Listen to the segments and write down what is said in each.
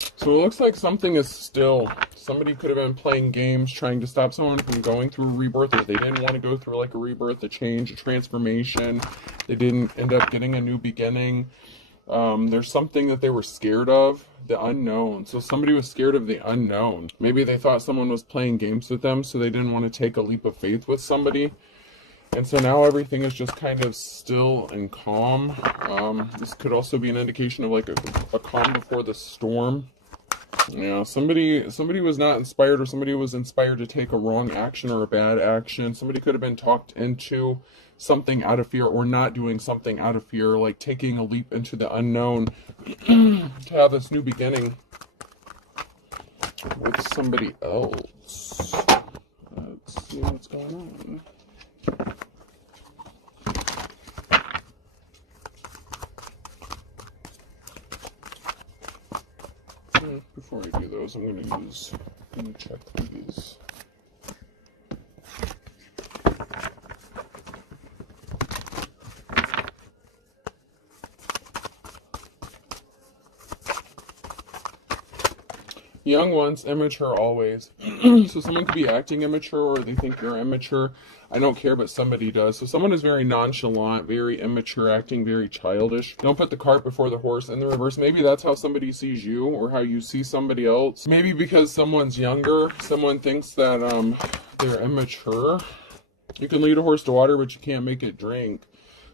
So it looks like something is still, somebody could have been playing games trying to stop someone from going through a rebirth, or they didn't want to go through like a rebirth, a change, a transformation. They didn't end up getting a new beginning. There's something that they were scared of, the unknown. So somebody was scared of the unknown. Maybe they thought someone was playing games with them, so they didn't want to take a leap of faith with somebody. And so now everything is just kind of still and calm. This could also be an indication of like a calm before the storm. Yeah, somebody was not inspired, or somebody was inspired to take a wrong action or a bad action. Somebody could have been talked into something out of fear, or not doing something out of fear, like taking a leap into the unknown to have this new beginning with somebody else. Let's see what's going on. Before I do those, I'm going to check these. Young ones, immature always. So someone could be acting immature, or they think you're immature. I don't care, but somebody does. So someone is very nonchalant, very immature, acting very childish. Don't put the cart before the horse. In the reverse, maybe that's how somebody sees you, or how you see somebody else. Maybe because someone's younger, someone thinks that they're immature. You can lead a horse to water, but you can't make it drink.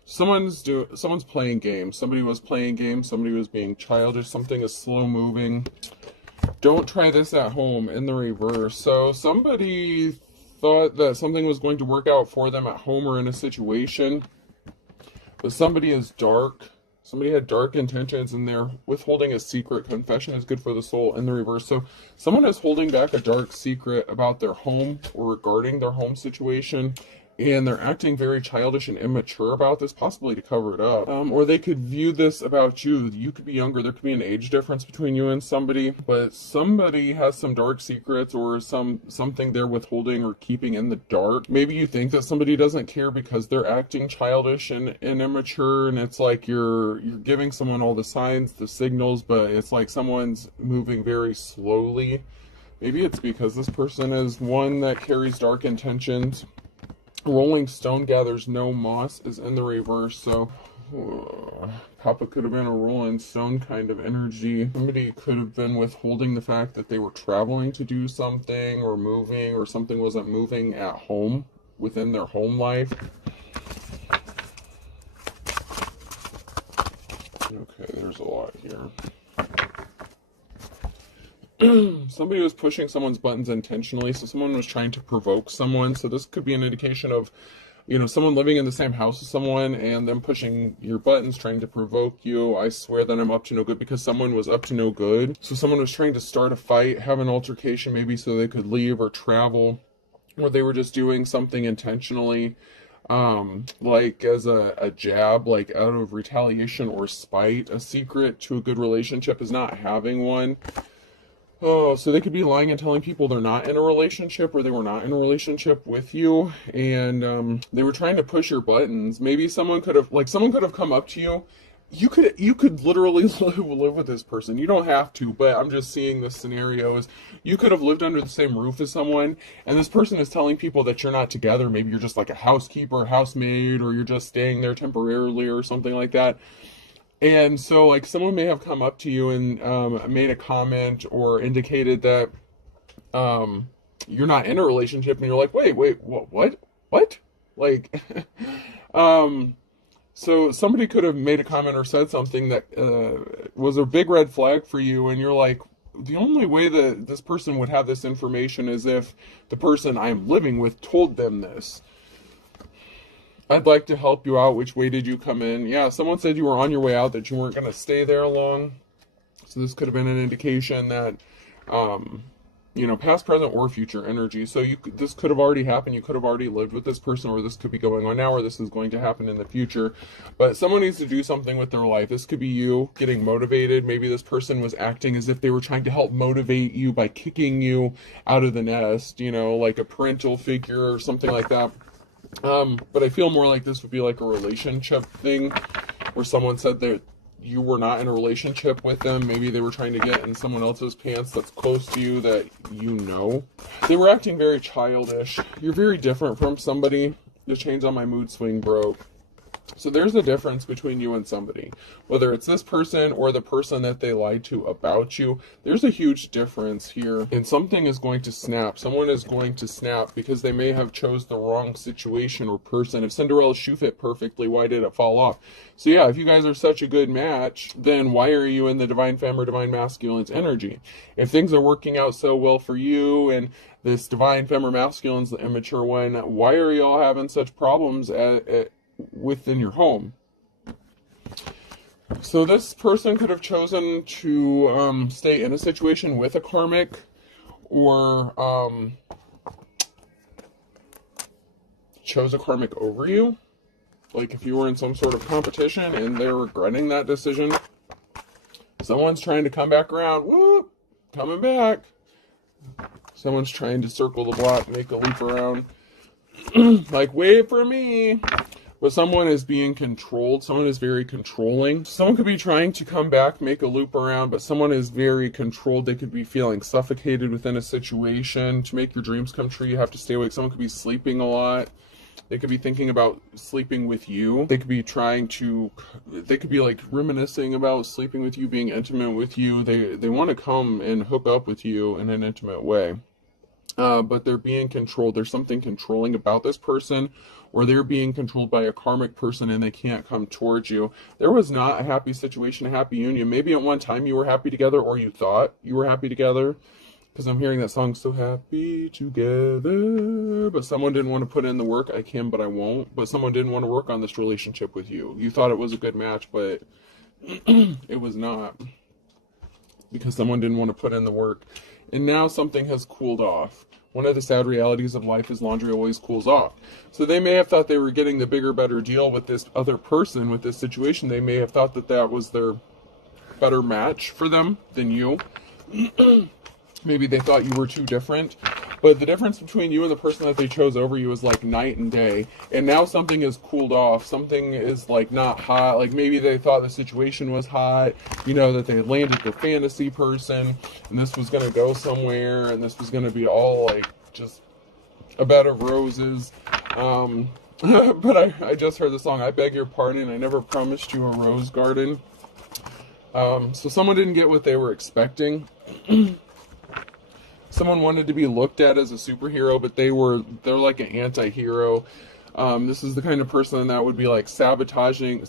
Someone's playing games. Somebody was playing games. Somebody was being childish. Something is slow moving. Don't try this at home, in the reverse. So somebody thought that something was going to work out for them at home or in a situation, but somebody is dark. Somebody had dark intentions, and they're withholding a secret. Confession is good for the soul, in the reverse. So someone is holding back a dark secret about their home, or regarding their home situation, and they're acting very childish and immature about this, possibly to cover it up. Or they could view this about you. You could be younger. There could be an age difference between you and somebody, but somebody has some dark secrets, or something they're withholding or keeping in the dark. Maybe you think that somebody doesn't care because they're acting childish and immature, and it's like you're giving someone all the signs, the signals, but it's like someone's moving very slowly. Maybe it's because this person is one that carries dark intentions. Rolling stone gathers no moss is in the reverse, so Papa could have been a rolling stone kind of energy. Somebody could have been withholding the fact that they were traveling to do something, or moving, or something wasn't moving at home, within their home life. Okay, there's a lot here. Somebody was pushing someone's buttons intentionally, so someone was trying to provoke someone. So this could be an indication of, someone living in the same house as someone, and them pushing your buttons, trying to provoke you. I swear that I'm up to no good, because someone was up to no good. So someone was trying to start a fight, have an altercation, maybe so they could leave or travel, or they were just doing something intentionally, like as a jab, like out of retaliation or spite. A secret to a good relationship is not having one. Oh, so they could be lying and telling people they're not in a relationship, or they were not in a relationship with you, and they were trying to push your buttons. Maybe someone could have come up to you. You could literally live with this person. You don't have to, but I'm just seeing this scenario as you could have lived under the same roof as someone, and this person is telling people that you're not together. Maybe you're just like a housekeeper, housemaid, or you're just staying there temporarily, or something like that. And so, like, someone may have come up to you and made a comment, or indicated that you're not in a relationship, and you're like, wait, what? Like, so somebody could have made a comment or said something that was a big red flag for you, and you're like, the only way that this person would have this information is if the person I'm living with told them this. I'd like to help you out. Which way did you come in? Yeah, someone said you were on your way out, that you weren't going to stay there long. So this could have been an indication that, past, present, or future energy. So this could have already happened. You could have already lived with this person, or this could be going on now, or this is going to happen in the future. But someone needs to do something with their life. This could be you getting motivated. Maybe this person was acting as if they were trying to help motivate you by kicking you out of the nest, like a parental figure or something like that. But I feel more like this would be like a relationship thing, where someone said that you were not in a relationship with them. Maybe they were trying to get in someone else's pants that's close to you that you know. They were acting very childish. You're very different from somebody. The chains on my mood swing broke. So there's a difference between you and somebody. Whether it's this person or the person that they lied to about you, there's a huge difference here. And something is going to snap. Someone is going to snap because they may have chose the wrong situation or person. If Cinderella's shoe fit perfectly, why did it fall off? So yeah, if you guys are such a good match, then why are you in the divine femme or divine masculine's energy? If things are working out so well for you and this divine femme or masculine's the immature one, why are y'all having such problems within your home? So this person could have chosen to stay in a situation with a karmic, or chose a karmic over you. Like if you were in some sort of competition and they're regretting that decision, someone's trying to come back around. Whoop, coming back. Someone's trying to circle the block, make a loop around. Like, wait for me. But someone is being controlled. Someone is very controlling. Someone could be trying to come back, make a loop around, but someone is very controlled. They could be feeling suffocated within a situation. To make your dreams come true, you have to stay awake. Someone could be sleeping a lot. They could be thinking about sleeping with you. They could be they could be like reminiscing about sleeping with you, being intimate with you. They want to come and hook up with you in an intimate way. But they're being controlled. There's something controlling about this person, or they're being controlled by a karmic person and they can't come towards you. There was not a happy situation, a happy union. Maybe at one time you were happy together, or you thought you were happy together. Because I'm hearing that song, So Happy Together. But someone didn't want to put in the work. I can, but I won't. But someone didn't want to work on this relationship with you. You thought it was a good match, but it was not. Because someone didn't want to put in the work. And now something has cooled off. One of the sad realities of life is laundry always cools off. So they may have thought they were getting the bigger, better deal with this other person, with this situation. They may have thought that that was their better match for them than you. Maybe they thought you were too different. But the difference between you and the person that they chose over you is like night and day. And now something has cooled off. Something is like not hot. Like maybe they thought the situation was hot. You know, that they had landed the fantasy person. And this was going to go somewhere. And this was going to be all like just a bed of roses. But I just heard the song, I Beg Your Pardon. I never promised you a rose garden. So someone didn't get what they were expecting. Someone wanted to be looked at as a superhero, but they're like an anti-hero. This is the kind of person that would be like self-sabotaging.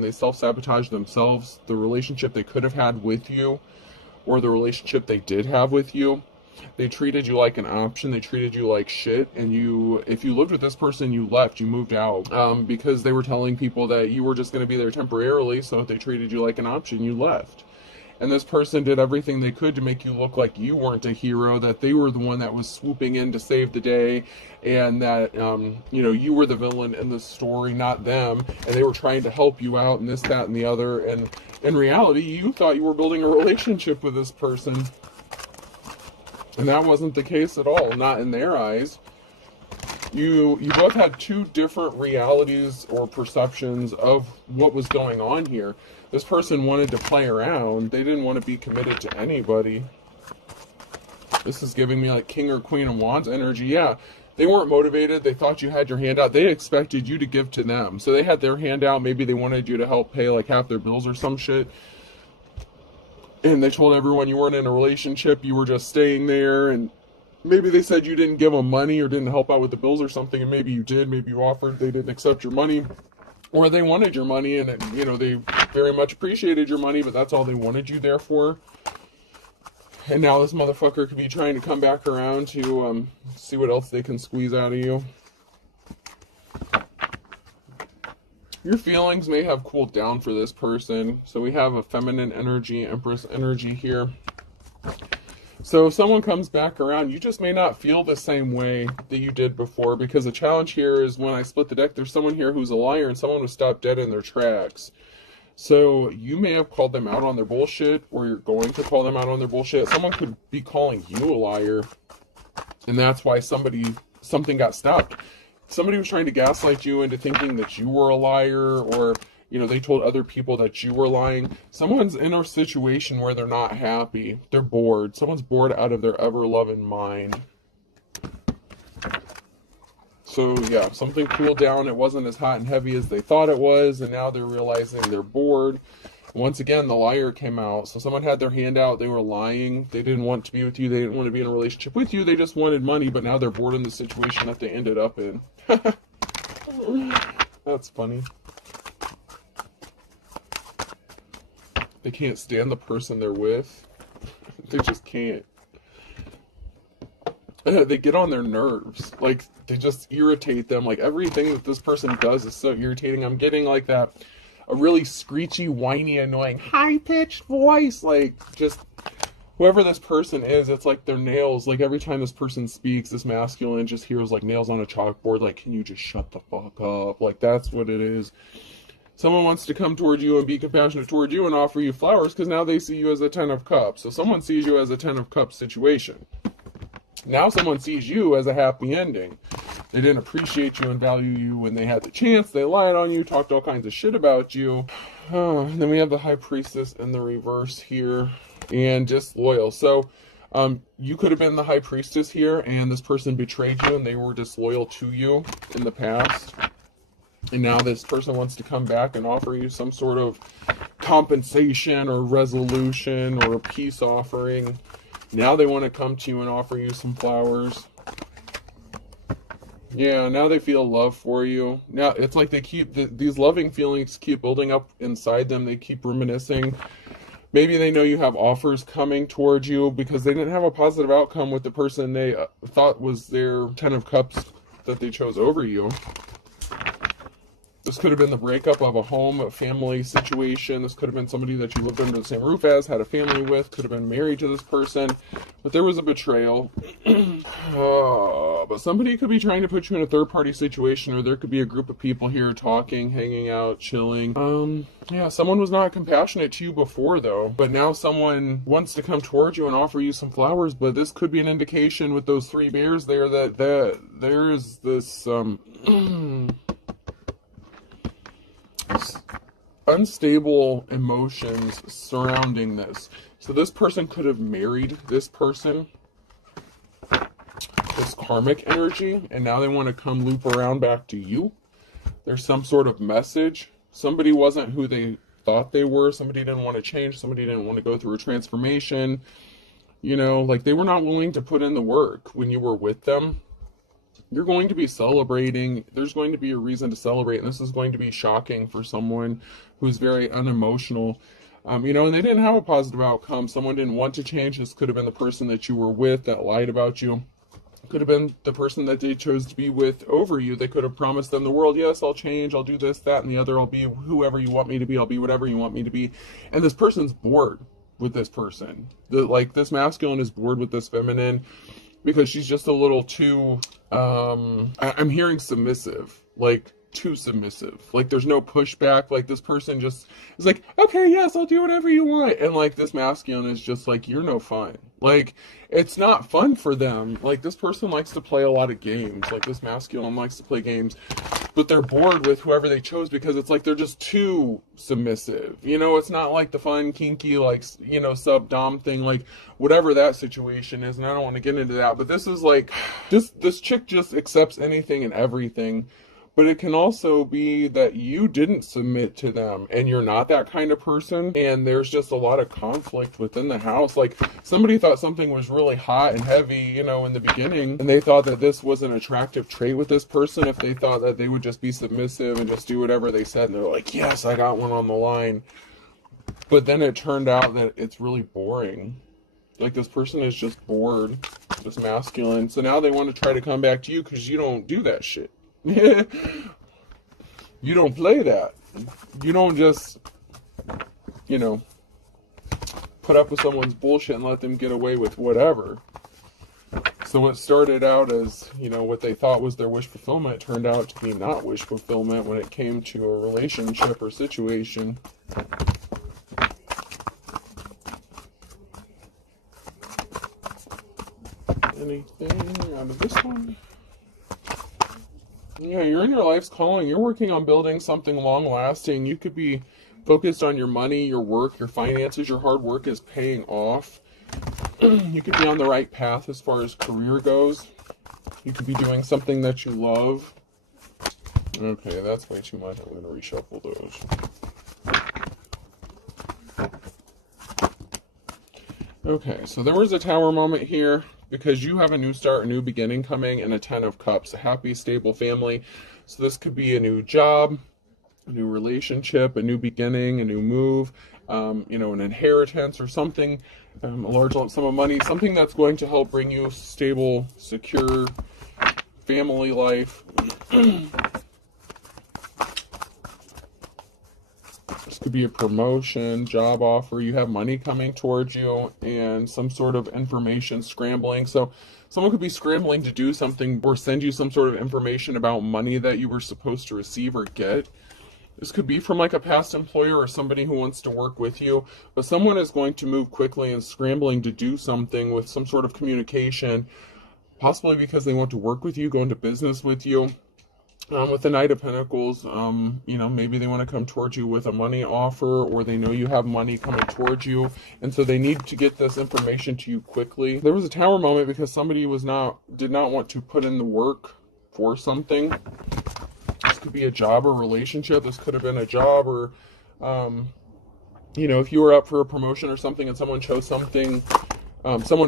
They self-sabotage themselves, the relationship they could have had with you, or the relationship they did have with you. They treated you like an option. They treated you like shit. And if you lived with this person, you left, you moved out, because they were telling people that you were just going to be there temporarily. So if they treated you like an option, you left. And this person did everything they could to make you look like you weren't a hero, that they were the one that was swooping in to save the day, and that, you were the villain in the story, not them, and they were trying to help you out and this, that, and the other. And in reality, you thought you were building a relationship with this person. And that wasn't the case at all, not in their eyes. You both had two different realities or perceptions of what was going on here. This person wanted to play around. They didn't want to be committed to anybody. This is giving me like King or Queen of Wands energy. Yeah, they weren't motivated. They thought you had your hand out. They expected you to give to them. So they had their hand out. Maybe they wanted you to help pay like half their bills or some shit. And they told everyone you weren't in a relationship. You were just staying there. And maybe they said you didn't give them money or didn't help out with the bills or something. And maybe you did. Maybe you offered. They didn't accept your money. Or they wanted your money, and they very much appreciated your money, but that's all they wanted you there for. And now this motherfucker could be trying to come back around to see what else they can squeeze out of you. Your feelings may have cooled down for this person. So we have a feminine energy, Empress energy here. So if someone comes back around, you just may not feel the same way that you did before, because the challenge here is when I split the deck, there's someone here who's a liar and someone was stopped dead in their tracks. So you may have called them out on their bullshit, or you're going to call them out on their bullshit. Someone could be calling you a liar, and that's why something got stopped. Somebody was trying to gaslight you into thinking that you were a liar, or you know, they told other people that you were lying. Someone's in a situation where they're not happy. They're bored. Someone's bored out of their ever-loving mind. So yeah, something cooled down. It wasn't as hot and heavy as they thought it was, and now they're realizing they're bored. Once again, the liar came out. So someone had their hand out. They were lying. They didn't want to be with you. They didn't want to be in a relationship with you. They just wanted money, but now they're bored in the situation that they ended up in. That's funny. They can't stand the person they're with. They just can't. They get on their nerves. Like, they just irritate them. Like, everything that this person does is so irritating. I'm getting like that, a really screechy, whiny, annoying, high-pitched voice. Like, just whoever this person is, it's like their nails. Like, every time this person speaks, this masculine just hears like nails on a chalkboard. Like, can you just shut the fuck up? Like, that's what it is. Someone wants to come toward you and be compassionate toward you and offer you flowers because now they see you as a 10 of cups. So someone sees you as a 10 of cups situation. Now someone sees you as a happy ending. They didn't appreciate you and value you when they had the chance. They lied on you, talked all kinds of shit about you. Then we have the High Priestess in the reverse here, and disloyal. So you could have been the High Priestess here, and this person betrayed you and they were disloyal to you in the past. And now this person wants to come back and offer you some sort of compensation or resolution or a peace offering. Now they want to come to you and offer you some flowers. Yeah, now they feel love for you. Now it's like they keep, these loving feelings keep building up inside them. They keep reminiscing. Maybe they know you have offers coming towards you because they didn't have a positive outcome with the person they thought was their 10 of cups that they chose over you. This could have been the breakup of a home, a family situation. This could have been somebody that you lived under the same roof as, had a family with, could have been married to this person. But there was a betrayal. But somebody could be trying to put you in a third-party situation, or there could be a group of people here talking, hanging out, chilling. Yeah, someone was not compassionate to you before, though. But now someone wants to come towards you and offer you some flowers. But this could be an indication with those 3 bears there that there is this... unstable emotions surrounding this. So this person could have married this person, this karmic energy, and now they want to come loop around back to you. There's some sort of message. Somebody wasn't who they thought they were. Somebody didn't want to change. Somebody didn't want to go through a transformation. You know, like they were not willing to put in the work when you were with them. You're going to be celebrating. There's going to be a reason to celebrate. And this is going to be shocking for someone who's very unemotional. You know, and they didn't have a positive outcome. Someone didn't want to change. This could have been the person that you were with that lied about you. Could have been the person that they chose to be with over you. They could have promised them the world. Yes, I'll change. I'll do this, that, and the other. I'll be whoever you want me to be. I'll be whatever you want me to be. And this person's bored with this person. Like this masculine is bored with this feminine. Because she's just a little too, I'm hearing submissive, like too submissive. Like there's no pushback. Like this person just is like, okay, yes, I'll do whatever you want. And like this masculine is just like, you're no fun. Like it's not fun for them. Like this person likes to play a lot of games. Like this masculine likes to play games. But they're bored with whoever they chose because it's like they're just too submissive. You know, it's not like the fun, kinky, like, you know, sub-dom thing, like whatever that situation is. And I don't want to get into that. But this is like, this chick just accepts anything and everything. But it can also be that you didn't submit to them and you're not that kind of person. And there's just a lot of conflict within the house. Like somebody thought something was really hot and heavy, you know, in the beginning. And they thought that this was an attractive trait with this person. If they thought that they would just be submissive and just do whatever they said. And they're like, yes, I got one on the line. But then it turned out that it's really boring. Like this person is just bored, this masculine. So now they want to try to come back to you because you don't do that shit. You don't play that. You don't just, you know, put up with someone's bullshit and let them get away with whatever. So what started out as, you know, what they thought was their wish fulfillment turned out to be not wish fulfillment when it came to a relationship or situation. Anything out of this one? Yeah, you're in your life's calling. You're working on building something long lasting. You could be focused on your money, your work, your finances. Your hard work is paying off. You could be on the right path as far as career goes. You could be doing something that you love. Okay, that's way too much. I'm going to reshuffle those. Okay, so there was a Tower moment here because you have a new start, a new beginning coming, and a Ten of Cups, a happy, stable family. So this could be a new job, a new relationship, a new beginning, a new move, an inheritance or something, a large lump sum of money, something that's going to help bring you stable, secure family life. This could be a promotion, job offer, you have money coming towards you, and some sort of information scrambling. So someone could be scrambling to do something or send you some sort of information about money that you were supposed to receive or get. This could be from like a past employer or somebody who wants to work with you, but someone is going to move quickly and scrambling to do something with some sort of communication, possibly because they want to work with you, go into business with you. With the Knight of Pentacles, maybe they want to come towards you with a money offer, or they know you have money coming towards you, and so they need to get this information to you quickly. There was a Tower moment because somebody did not want to put in the work for something. This could be a job or relationship. This could have been a job, or if you were up for a promotion or something and someone chose someone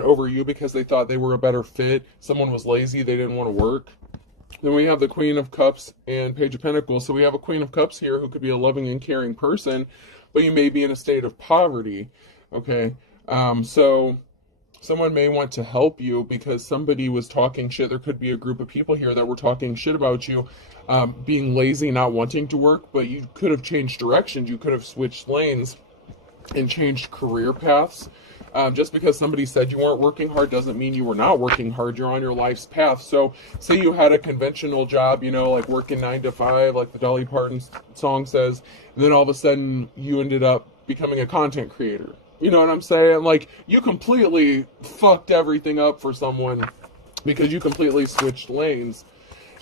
over you because they thought they were a better fit. Someone was lazy, they didn't want to work. Then we have the Queen of Cups and Page of Pentacles. So we have a Queen of Cups here who could be a loving and caring person, but you may be in a state of poverty. Okay, so someone may want to help you because somebody was talking shit. There could be a group of people here that were talking shit about you, being lazy, not wanting to work, but you could have changed directions. You could have switched lanes and changed career paths. Just because somebody said you weren't working hard doesn't mean you were not working hard. You're on your life's path. So say you had a conventional job, like working 9 to 5, like the Dolly Parton song says, and then all of a sudden you ended up becoming a content creator. You know what I'm saying? Like, you completely fucked everything up for someone because you completely switched lanes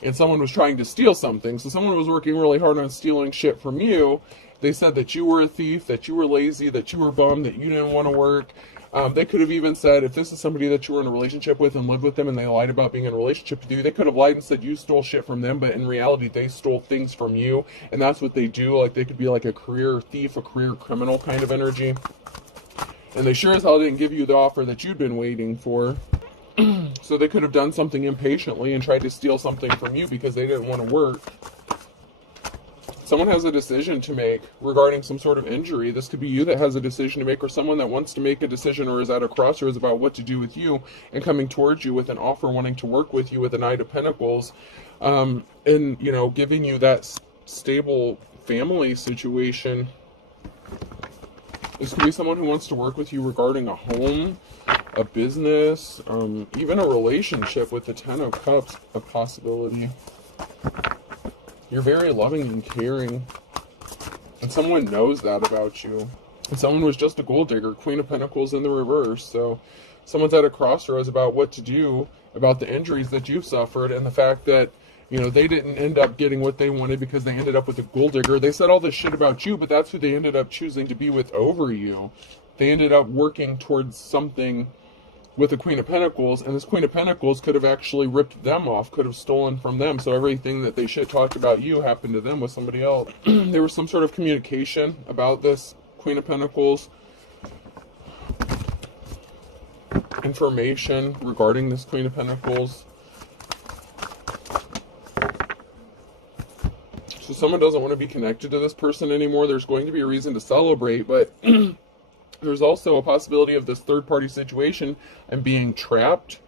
and someone was trying to steal something. So someone was working really hard on stealing shit from you. They said that you were a thief, that you were lazy, that you were bummed, that you didn't want to work. They could have even said, if this is somebody that you were in a relationship with and lived with them and they lied about being in a relationship with you, they could have lied and said you stole shit from them, but in reality they stole things from you, and that's what they do. Like, they could be like a career thief, a career criminal kind of energy. And they sure as hell didn't give you the offer that you'd been waiting for. So they could have done something impatiently and tried to steal something from you because they didn't want to work. Someone has a decision to make regarding some sort of injury. This could be you that has a decision to make, or someone that wants to make a decision or is at a crossroads about what to do with you and coming towards you with an offer, wanting to work with you with the Knight of Pentacles, and giving you that stable family situation. This could be someone who wants to work with you regarding a home, a business, even a relationship with the Ten of Cups, a possibility. You're very loving and caring, and someone knows that about you. And someone was just a gold digger, Queen of Pentacles in the reverse. So someone's at a crossroads about what to do about the injuries that you've suffered and the fact that, they didn't end up getting what they wanted because they ended up with a gold digger. They said all this shit about you, but that's who they ended up choosing to be with over you. They ended up working towards something with the Queen of Pentacles, and this Queen of Pentacles could have actually ripped them off, could have stolen from them. So everything that they shit talked about you happened to them with somebody else. There was some sort of communication about this Queen of Pentacles. Information regarding this Queen of Pentacles. So someone doesn't want to be connected to this person anymore. There's going to be a reason to celebrate, but there's also a possibility of this third-party situation and being trapped.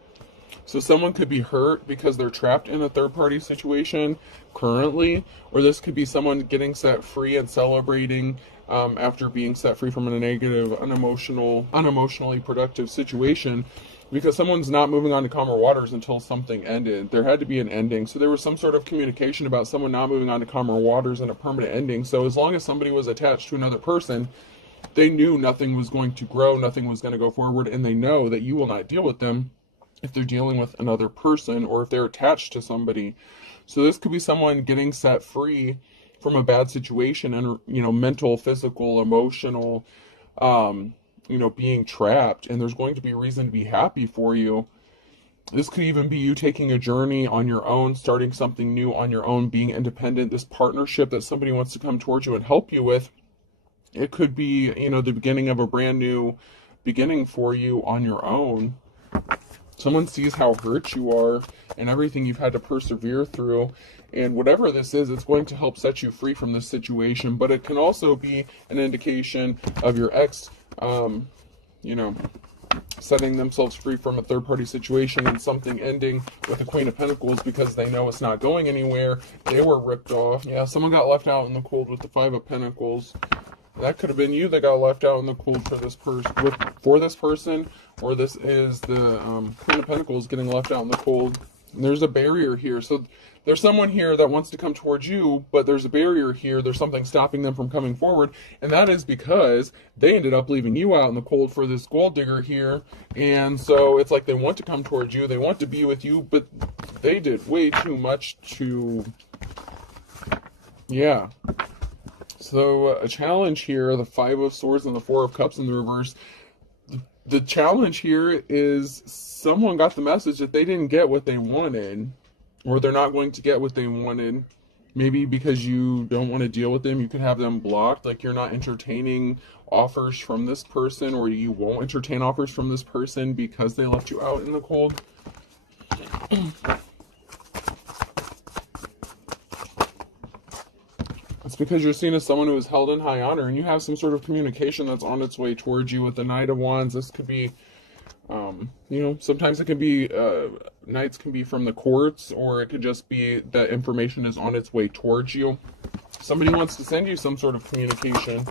So someone could be hurt because they're trapped in a third-party situation currently, or this could be someone getting set free and celebrating after being set free from a negative, unemotionally productive situation, because someone's not moving on to calmer waters until something ended. There had to be an ending. So there was some sort of communication about someone not moving on to calmer waters and a permanent ending. So as long as somebody was attached to another person, they knew nothing was going to grow, nothing was going to go forward, and they know that you will not deal with them if they're dealing with another person or if they're attached to somebody. So this could be someone getting set free from a bad situation, and mental, physical, emotional, being trapped, and there's going to be a reason to be happy for you. This could even be you taking a journey on your own, starting something new on your own, being independent. This partnership that somebody wants to come towards you and help you with, it could be, the beginning of a brand new beginning for you on your own. Someone sees how hurt you are and everything you've had to persevere through. And whatever this is, it's going to help set you free from this situation. But it can also be an indication of your ex, setting themselves free from a third-party situation and something ending with the Queen of Pentacles because they know it's not going anywhere. They were ripped off. Yeah, someone got left out in the cold with the Five of Pentacles. That could have been you that got left out in the cold for this person, or this is the Queen of Pentacles getting left out in the cold. And there's a barrier here. So there's someone here that wants to come towards you, but there's a barrier here. There's something stopping them from coming forward, and that is because they ended up leaving you out in the cold for this gold digger here. And so it's like they want to come towards you, they want to be with you, but they did way too much to, yeah. So a challenge here, the Five of Swords and the Four of Cups in the reverse. The challenge here is someone got the message that they didn't get what they wanted, or they're not going to get what they wanted. Maybe because you don't want to deal with them, you could have them blocked, like you're not entertaining offers from this person, or you won't entertain offers from this person because they left you out in the cold. It's because you're seen as someone who is held in high honor, and you have some sort of communication that's on its way towards you with the Knight of Wands. This could be, sometimes it can be, knights can be from the courts, or it could just be that information is on its way towards you. Somebody wants to send you some sort of communication.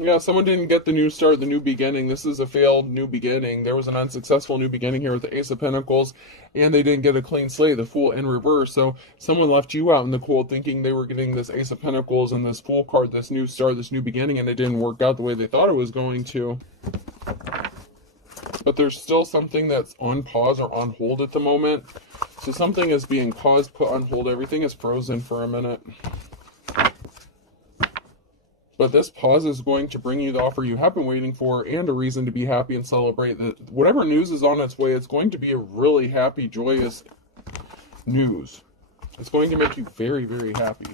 Yeah, someone didn't get the new start, the new beginning. This is a failed new beginning. There was an unsuccessful new beginning here with the Ace of Pentacles, and they didn't get a clean slate, the Fool in reverse. So someone left you out in the cold thinking they were getting this Ace of Pentacles and this Fool card, this new start, this new beginning, and it didn't work out the way they thought it was going to. But there's still something that's on pause or on hold at the moment. So something is being paused, put on hold. Everything is frozen for a minute. But this pause is going to bring you the offer you have been waiting for, and a reason to be happy and celebrate. That whatever news is on its way, it's going to be a really happy, joyous news. It's going to make you very, very happy.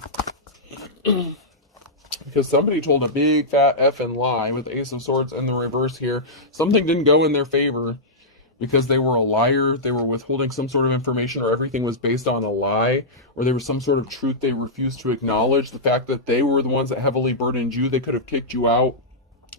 Because somebody told a big fat effing lie with the Ace of Swords in the reverse here. Something didn't go in their favor because they were a liar, they were withholding some sort of information, or everything was based on a lie, or there was some sort of truth they refused to acknowledge. The fact that they were the ones that heavily burdened you, they could have kicked you out,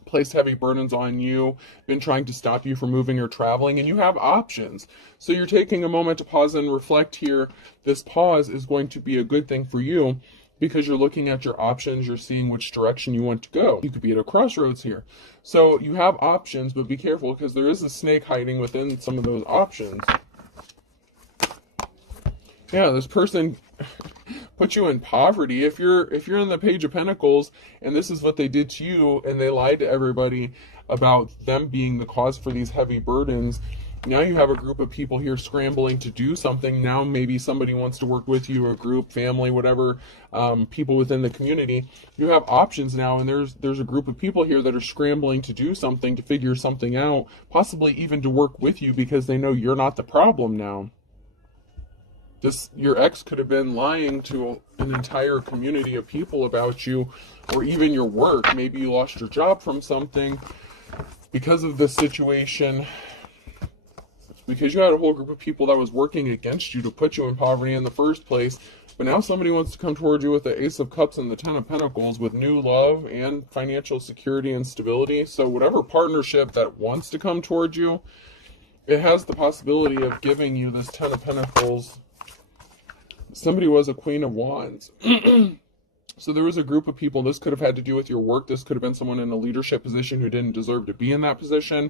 placed heavy burdens on you, been trying to stop you from moving or traveling, and you have options. So you're taking a moment to pause and reflect here. This pause is going to be a good thing for you, because you're looking at your options, you're seeing which direction you want to go. You could be at a crossroads here. So you have options, but be careful, because there is a snake hiding within some of those options. Yeah, this person put you in poverty. If you're in the Page of Pentacles, and this is what they did to you, and they lied to everybody about them being the cause for these heavy burdens, now you have a group of people here scrambling to do something. Now maybe somebody wants to work with you, a group, family, whatever, people within the community. You have options now, and there's a group of people here that are scrambling to do something, to figure something out, possibly even to work with you, because they know you're not the problem now. Your ex could have been lying to an entire community of people about you, or even your work. Maybe you lost your job from something because of this situation, because you had a whole group of people that was working against you to put you in poverty in the first place. But now somebody wants to come towards you with the Ace of Cups and the Ten of Pentacles, with new love and financial security and stability. So whatever partnership that wants to come towards you, it has the possibility of giving you this Ten of Pentacles. Somebody was a Queen of Wands. So there was a group of people. This could have had to do with your work. This could have been someone in a leadership position who didn't deserve to be in that position.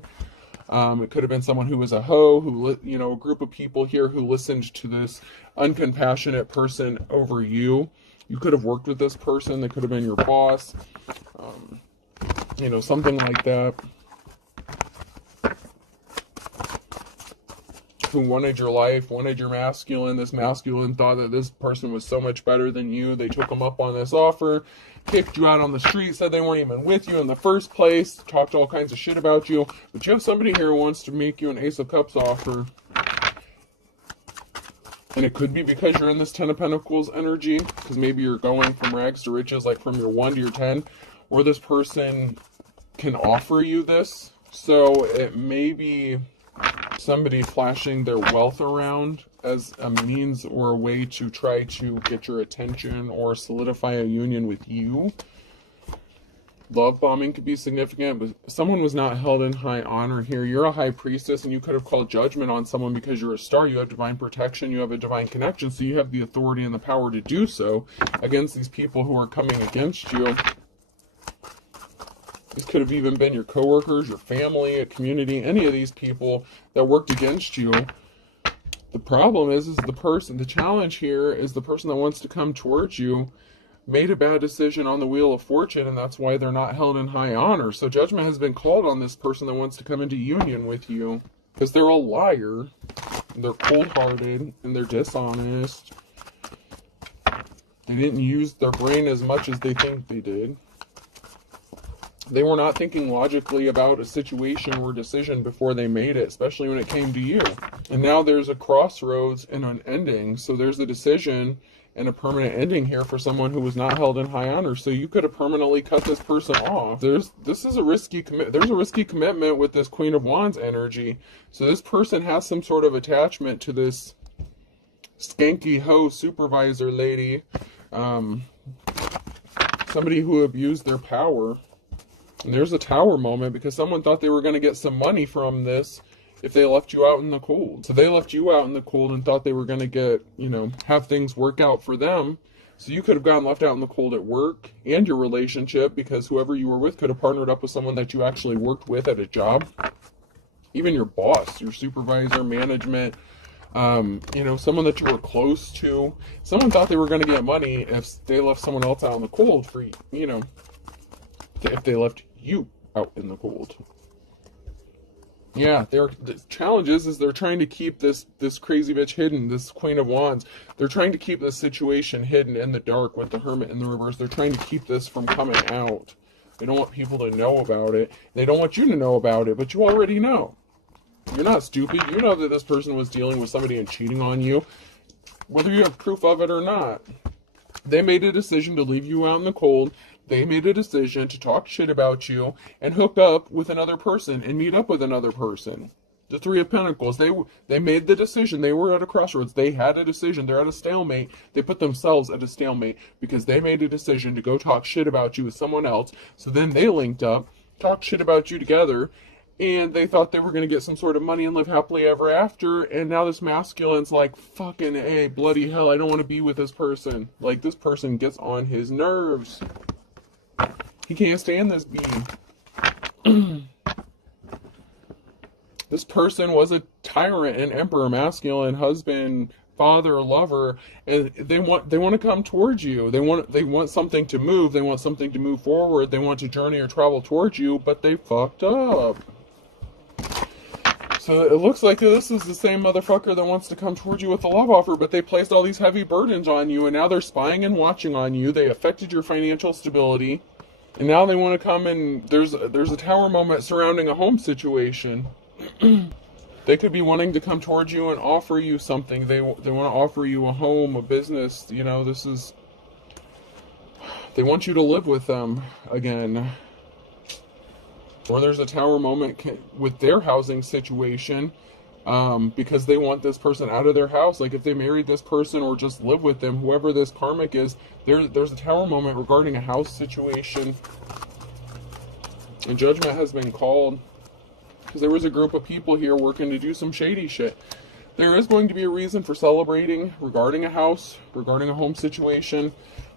It could have been someone who was a hoe, a group of people here who listened to this uncompassionate person over you. You could have worked with this person. They could have been your boss, something like that. who wanted your life, wanted your masculine. This masculine thought that this person was so much better than you. They took them up on this offer, kicked you out on the street, said they weren't even with you in the first place, talked all kinds of shit about you. But you have somebody here who wants to make you an Ace of Cups offer. And it could be because you're in this Ten of Pentacles energy, because maybe you're going from rags to riches, like from your 1 to your 10, or this person can offer you this. So it may be somebody flashing their wealth around as a means or a way to try to get your attention or solidify a union with you. Love bombing could be significant, but someone was not held in high honor here. You're a high priestess, and you could have called judgment on someone because you're a star. You have divine protection. You have a divine connection, so you have the authority and the power to do so against these people who are coming against you. This could have even been your coworkers, your family, a community, any of these people that worked against you. The problem is the challenge here is the person that wants to come towards you made a bad decision on the Wheel of Fortune, and that's why they're not held in high honor. So judgment has been called on this person that wants to come into union with you, because they're a liar, and they're cold-hearted, and they're dishonest. They didn't use their brain as much as they think they did. They were not thinking logically about a situation or decision before they made it, especially when it came to you. And now there's a crossroads and an ending. So there's a decision and a permanent ending here for someone who was not held in high honor. So you could have permanently cut this person off. There's a risky commitment with this Queen of Wands energy. So this person has some sort of attachment to this skanky hoe supervisor lady, somebody who abused their power. And there's a tower moment because someone thought they were going to get some money from this if they left you out in the cold. So they left you out in the cold and thought they were going to get, have things work out for them. So you could have gotten left out in the cold at work and your relationship, because whoever you were with could have partnered up with someone that you actually worked with at a job. Even your boss, your supervisor, management, someone that you were close to. Someone thought they were going to get money if they left someone else out in the cold for, if they left you out in the cold. Yeah, the challenge is they're trying to keep this crazy bitch hidden, this Queen of Wands. They're trying to keep this situation hidden in the dark with the Hermit in the reverse. They're trying to keep this from coming out. They don't want people to know about it. They don't want you to know about it, but you already know. You're not stupid. You know that this person was dealing with somebody and cheating on you, whether you have proof of it or not. They made a decision to leave you out in the cold. They made a decision to talk shit about you and hook up with another person and meet up with another person. The Three of Pentacles, they made the decision. They were at a crossroads. They had a decision. They're at a stalemate. They put themselves at a stalemate because they made a decision to go talk shit about you with someone else. So then they linked up, talked shit about you together, and they thought they were going to get some sort of money and live happily ever after. And now this masculine's like, fucking A, bloody hell, I don't want to be with this person. Like, this person gets on his nerves. He can't stand this being. This person was a tyrant, an emperor, masculine, husband, father, lover, and they want to come towards you. They want something to move. They want something to move forward. They want to journey or travel towards you, but they fucked up. So it looks like this is the same motherfucker that wants to come towards you with a love offer, but they placed all these heavy burdens on you, and now they're spying and watching on you. They affected your financial stability, and now they want to come and there's a tower moment surrounding a home situation. They could be wanting to come towards you and offer you something. They want to offer you a home, a business. They want you to live with them again. Or there's a tower moment with their housing situation, because they want this person out of their house. Like if they married this person or just live with them, whoever this karmic is, there's a tower moment regarding a house situation. And judgment has been called because there was a group of people here working to do some shady shit. There is going to be a reason for celebrating regarding a house, regarding a home situation,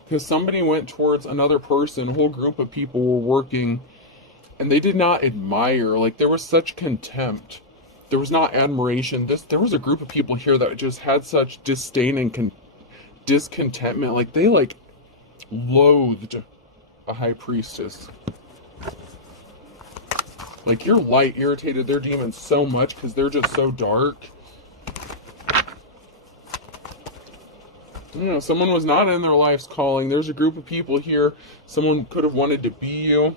because somebody went towards another person. A whole group of people were working, and they did not admire. Like, there was such contempt. There was not admiration. There was a group of people here that just had such disdain and discontentment. Like, they, loathed a high priestess. Like, your light irritated their demons so much because they're just so dark. Yeah, someone was not in their life's calling. There's a group of people here. Someone could have wanted to be you.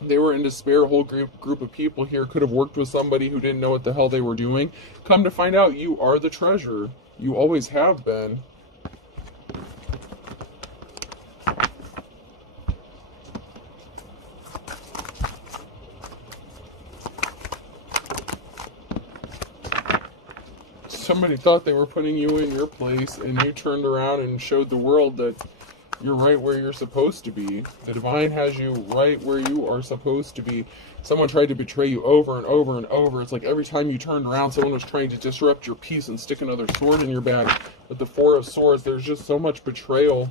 They were in despair. A whole group of people here could have worked with somebody who didn't know what the hell they were doing. Come to find out, you are the treasure. You always have been. Somebody thought they were putting you in your place, and you turned around and showed the world that you're right where you're supposed to be. The divine has you right where you are supposed to be. Someone tried to betray you over and over and over. It's like every time you turned around, someone was trying to disrupt your peace and stick another sword in your back. With the Four of Swords, there's just so much betrayal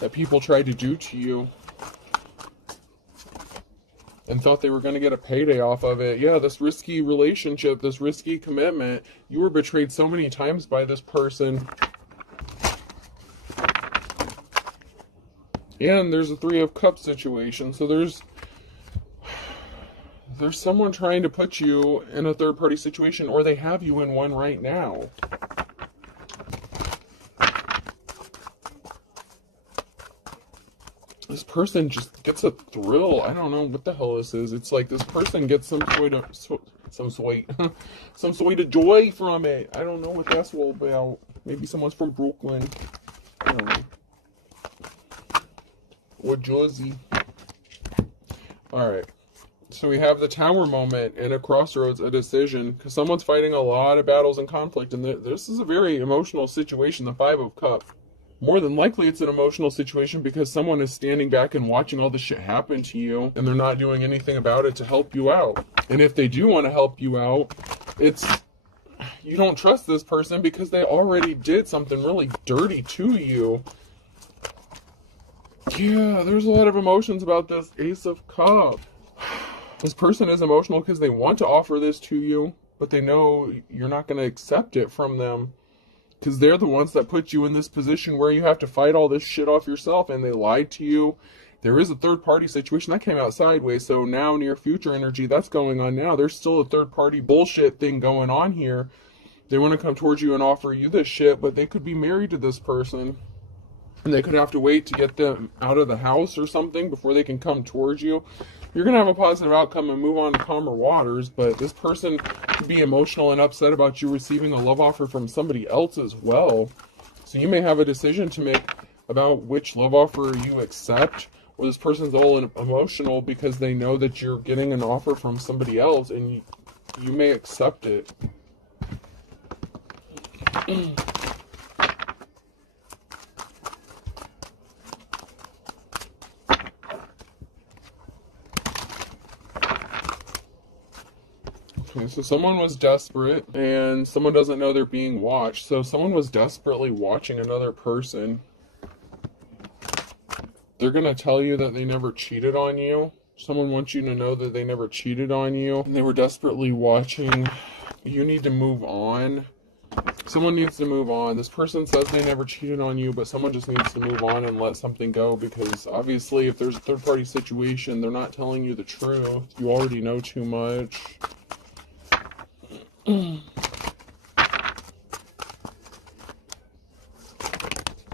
that people tried to do to you, and thought they were going to get a payday off of it. Yeah, this risky relationship, this risky commitment, you were betrayed so many times by this person. And there's a Three of Cups situation. So there's someone trying to put you in a third-party situation, or they have you in one right now. This person just gets a thrill. I don't know what the hell this is. It's like this person gets some sort of joy from it. I don't know what that's all about. Maybe someone's from Brooklyn. I don't know. Or Jersey. Alright. So we have the Tower moment and a crossroads, a decision. Because someone's fighting a lot of battles and conflict. And this is a very emotional situation, the Five of Cups. More than likely it's an emotional situation because someone is standing back and watching all this shit happen to you, and they're not doing anything about it to help you out. And if they do want to help you out, you don't trust this person because they already did something really dirty to you. Yeah, there's a lot of emotions about this Ace of Cups. This person is emotional because they want to offer this to you, but they know you're not going to accept it from them. Because they're the ones that put you in this position where you have to fight all this shit off yourself, and they lied to you. There is a third-party situation. That came out sideways, so now near future energy, that's going on now. There's still a third-party bullshit thing going on here. They want to come towards you and offer you this shit, but they could be married to this person. And they could have to wait to get them out of the house or something before they can come towards you. You're going to have a positive outcome and move on to calmer waters, but this person could be emotional and upset about you receiving a love offer from somebody else as well. So you may have a decision to make about which love offer you accept, or this person's all emotional because they know that you're getting an offer from somebody else and you may accept it. Okay, so someone was desperate, and someone doesn't know they're being watched. So someone was desperately watching another person. They're going to tell you that they never cheated on you. Someone wants you to know that they never cheated on you, and they were desperately watching. You need to move on. Someone needs to move on. This person says they never cheated on you, but someone just needs to move on and let something go, because obviously if there's a third-party situation, they're not telling you the truth. You already know too much.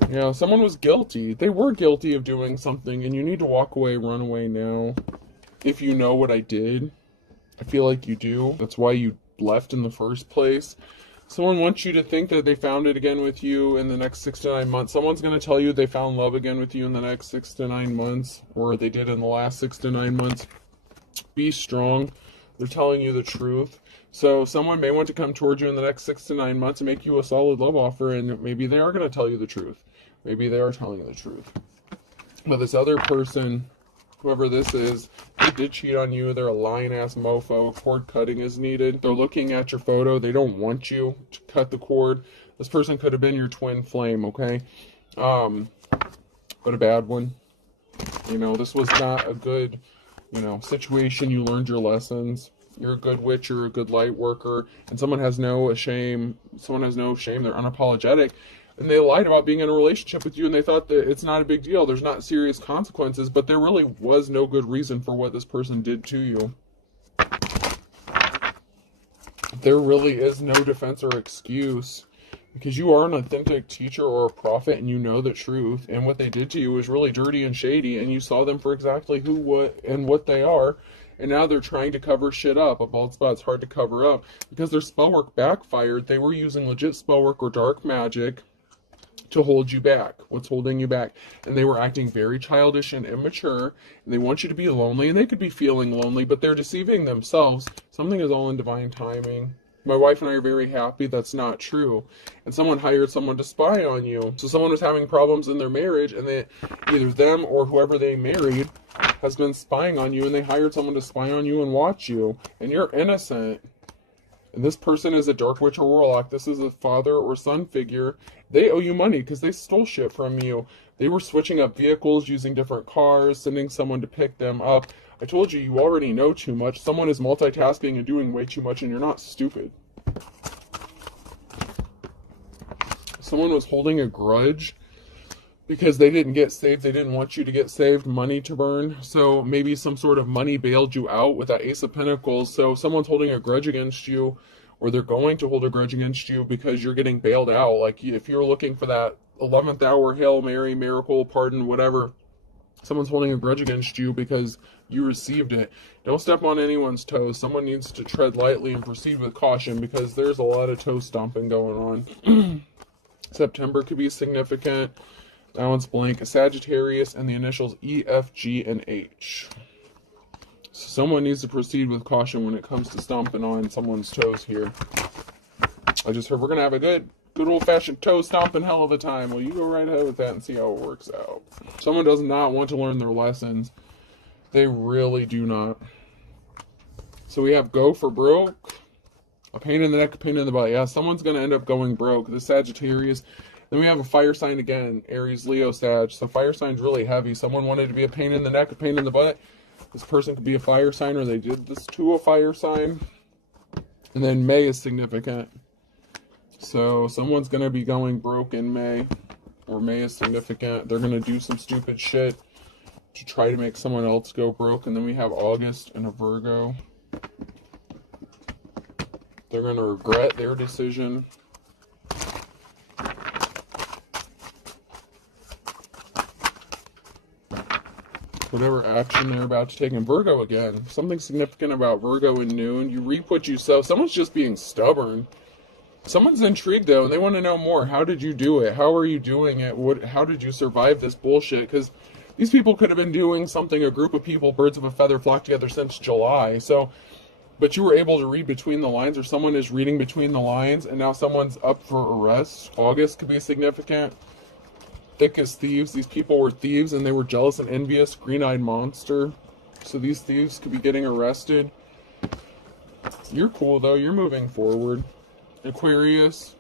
Yeah, someone was guilty. They were guilty of doing something, and you need to walk away, run away now. If you know what I did, I feel like you do. That's why you left in the first place. Someone wants you to think that they found it again with you in the next 6 to 9 months. Someone's going to tell you they found love again with you in the next 6 to 9 months, or they did in the last 6 to 9 months. Be strong. They're telling you the truth. So someone may want to come towards you in the next 6 to 9 months and make you a solid love offer, and maybe they are going to tell you the truth. Maybe they are telling you the truth. But this other person, whoever this is, they did cheat on you. They're a lying-ass mofo. Cord cutting is needed. They're looking at your photo. They don't want you to cut the cord. This person could have been your twin flame, okay? But a bad one. You know, this was not a good, situation. You learned your lessons. You're a good witch, you're a good light worker, and someone has no shame. Someone has no shame. They're unapologetic, and they lied about being in a relationship with you, and they thought that it's not a big deal. There's not serious consequences, but there really was no good reason for what this person did to you. There really is no defense or excuse. because you are an authentic teacher or a prophet and you know the truth, and what they did to you was really dirty and shady, and you saw them for exactly who, what, and what they are. And now they're trying to cover shit up. A bald spot's hard to cover up because their spell work backfired. They were using legit spell work or dark magic to hold you back. What's holding you back? And they were acting very childish and immature, and they want you to be lonely, and they could be feeling lonely, but they're deceiving themselves. Something is all in divine timing. My wife and I are very happy that's not true. And someone hired someone to spy on you. So someone was having problems in their marriage, and they, either them or whoever they married has been spying on you, and they hired someone to spy on you and watch you, and you're innocent. And this person is a dark witch or warlock. This is a father or son figure. They owe you money because they stole shit from you. They were switching up vehicles, using different cars, sending someone to pick them up. I told you, you already know too much. Someone is multitasking and doing way too much, and you're not stupid. Someone was holding a grudge because they didn't get saved. They didn't want you to get saved, money to burn. So maybe some sort of money bailed you out with that Ace of Pentacles. So someone's holding a grudge against you, or they're going to hold a grudge against you because you're getting bailed out. Like if you're looking for that 11th hour Hail Mary, miracle, pardon, whatever, someone's holding a grudge against you because you received it. Don't step on anyone's toes. Someone needs to tread lightly and proceed with caution because there's a lot of toe stomping going on. September could be significant. That one's blank. A Sagittarius and the initials E, F, G, and H. So someone needs to proceed with caution when it comes to stomping on someone's toes here. I just heard we're going to have a good old-fashioned toe stomping hell of a time. Well, you go right ahead with that and see how it works out. Someone does not want to learn their lessons. They really do not. So we have go for broke. A pain in the neck, a pain in the butt. Yeah, someone's going to end up going broke. The Sagittarius. Then we have a fire sign again, Aries, Leo, Sag. So fire sign's really heavy. Someone wanted to be a pain in the neck, a pain in the butt. This person could be a fire sign, or they did this to a fire sign. And then May is significant. So someone's going to be going broke in May, or May is significant. They're going to do some stupid shit to try to make someone else go broke. And then we have August and a Virgo. They're going to regret their decision. Whatever action they're about to take. In Virgo again, something significant about Virgo in noon. You reap what you sow. Someone's just being stubborn. Someone's intrigued though, and they want to know more. How did you do it? How are you doing it? How did you survive this bullshit? Because these people could have been doing something, a group of people, birds of a feather flock together since July. So, but you were able to read between the lines, or someone is reading between the lines, and now someone's up for arrest. August could be significant. Thick as thieves. These people were thieves and they were jealous and envious. Green-eyed monster. So these thieves could be getting arrested. You're cool though. You're moving forward. Aquarius.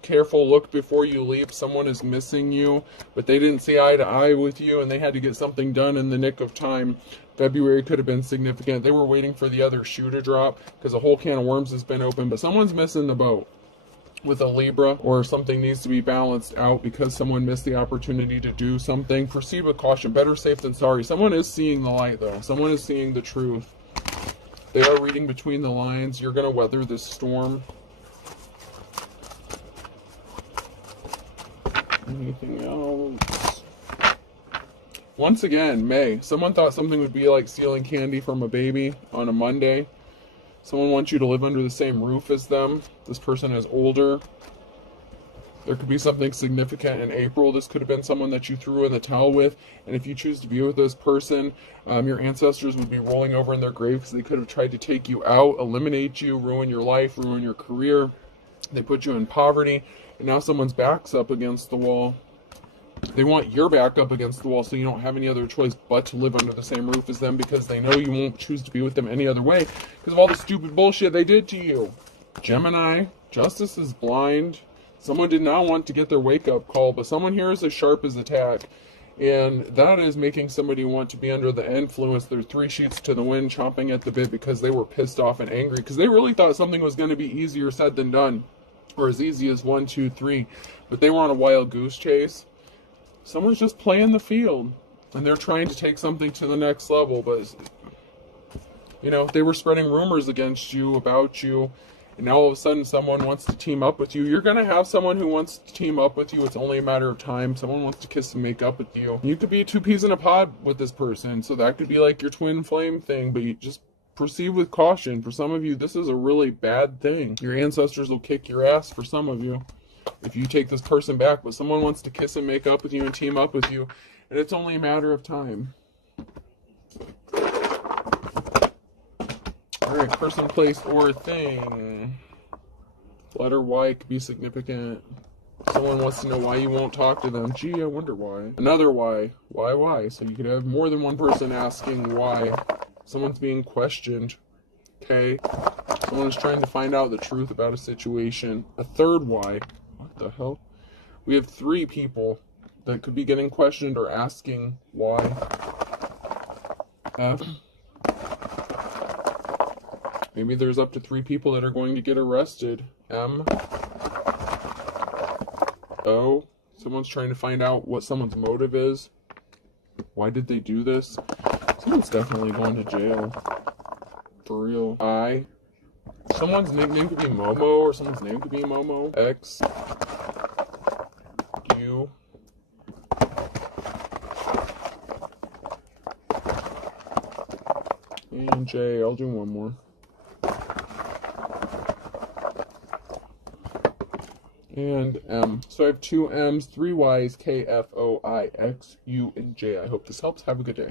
Careful. Look before you leap. Someone is missing you, but they didn't see eye to eye with you and they had to get something done in the nick of time. February could have been significant. They were waiting for the other shoe to drop because a whole can of worms has been opened, but someone's missing the boat. With a Libra, or something needs to be balanced out because someone missed the opportunity to do something. Proceed with caution. Better safe than sorry. Someone is seeing the light though. Someone is seeing the truth. They are reading between the lines. You're going to weather this storm. Anything else? Once again, May. Someone thought something would be like stealing candy from a baby on a Monday. Someone wants you to live under the same roof as them. This person is older. There could be something significant in April. This could have been someone that you threw in the towel with. And if you choose to be with this person, your ancestors would be rolling over in their grave because they could have tried to take you out, eliminate you, ruin your life, ruin your career. They put you in poverty. And now someone's back's up against the wall. They want your back up against the wall so you don't have any other choice but to live under the same roof as them because they know you won't choose to be with them any other way because of all the stupid bullshit they did to you. Gemini, justice is blind. Someone did not want to get their wake-up call, but someone here is as sharp as a tack. And that is making somebody want to be under the influence. They're three sheets to the wind, chomping at the bit because they were pissed off and angry because they really thought something was going to be easier said than done, or as easy as 1, 2, 3. But they were on a wild goose chase. Someone's just playing the field, and they're trying to take something to the next level, but, you know, they were spreading rumors against you, about you, and now all of a sudden someone wants to team up with you. You're going to have someone who wants to team up with you. It's only a matter of time. Someone wants to kiss and make up with you. You could be two peas in a pod with this person, so that could be like your twin flame thing, but you just proceed with caution. For some of you, this is a really bad thing. Your ancestors will kick your ass for some of you if you take this person back, but someone wants to kiss and make up with you and team up with you, and it's only a matter of time. Alright, person, place, or thing. Letter Y could be significant. Someone wants to know why you won't talk to them. Gee, I wonder why. Another why. Why? So you could have more than one person asking why. Someone's being questioned. Okay. Someone is trying to find out the truth about a situation. A third why. What the hell? We have 3 people that could be getting questioned or asking why. F. Maybe there's up to 3 people that are going to get arrested. M. O. Someone's trying to find out what someone's motive is. Why did they do this? Someone's definitely going to jail. For real. I. Someone's nickname could be Momo, or someone's name could be Momo. X. U. And J. I'll do one more. And M. So I have 2 M's, 3 Y's, K, F, O, I, X, U, and J. I hope this helps. Have a good day.